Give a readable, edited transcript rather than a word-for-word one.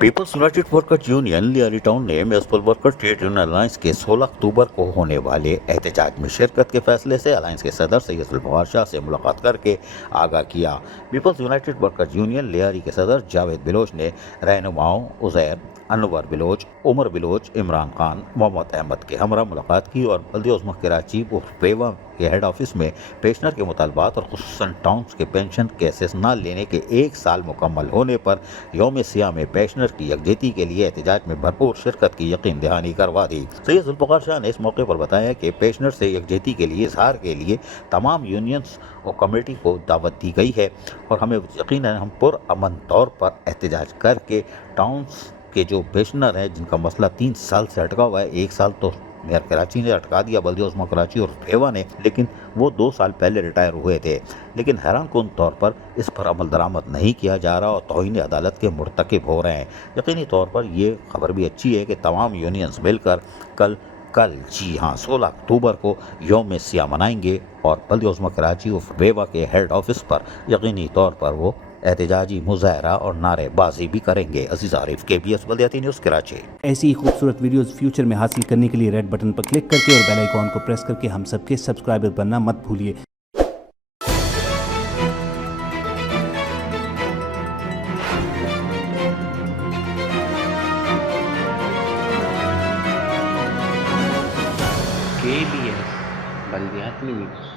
Peoples United workers union Lyari town ने municipal worker trade union alliance के 16 अक्टूबर को होने वाले एहतजाज में शिरकत के फैसले से अलायंस के सदर सैयद जुल्फ़िकार शाह से मुलाकात करके आगाह किया। People's United workers union Lyari के सदर जावेद बिलोच ने रहनुमाओं उज़ैर, अनवर बिलोच, उमर बिलोच, इमरान खान, मोहम्मद अहमद के हमरा मुलाकात की और बल्दिया उज़्मा कराची पेवा के हेड ऑफिस में पेंशनर के मुतालबात और खुसूसन टाउन्स के पेंशन केसेस न लेने के 1 साल मुकम्मल होने पर यौम सियाम में पेंशनर की यकजहती के लिए एहतजाज में भरपूर शिरकत की यकीन दहानी करवा दी। सैयद जुल्फ़िकार शाह ने इस मौके पर बताया कि पेंशनर से यकजहती के लिए इजहार के लिए तमाम यूनियंस और कमेटी को दावत दी गई है और हमें यकीन है हम पुरअमन तौर पर एहतजाज करके टाउन्स के जो पेंशनर हैं जिनका मसला 3 साल से अटका हुआ है, 1 साल तो मेयर कराची ने अटका दिया, बल्दिया उज़्मा कराची और पेवा ने, लेकिन वो 2 साल पहले रिटायर हुए थे। लेकिन हैरान कुन तौर पर इस पर अमल दरामद नहीं किया जा रहा और तौहीन अदालत के मुर्तकिब हो रहे हैं। यकीनी तौर पर ये खबर भी अच्छी है कि तमाम यूनियंस मिलकर कल जी हाँ 16 अक्टूबर को यौम सियाह मनाएंगे और बल्दिया उज़्मा कराची और पेवा के हेड ऑफिस पर यकीनी तौर पर वो एहतजाजी मुजाहरा और नारेबाजी भी करेंगे। अजीज आरिफ, KBS बल्दियाती न्यूज़ कराची। ऐसी ही खूबसूरत वीडियोस फ्यूचर में हासिल करने के लिए रेड बटन पर क्लिक करके और बेल आइकॉन को प्रेस करके हम सबके सब्सक्राइबर बनना मत भूलिए। KBS बल्दियाती न्यूज़।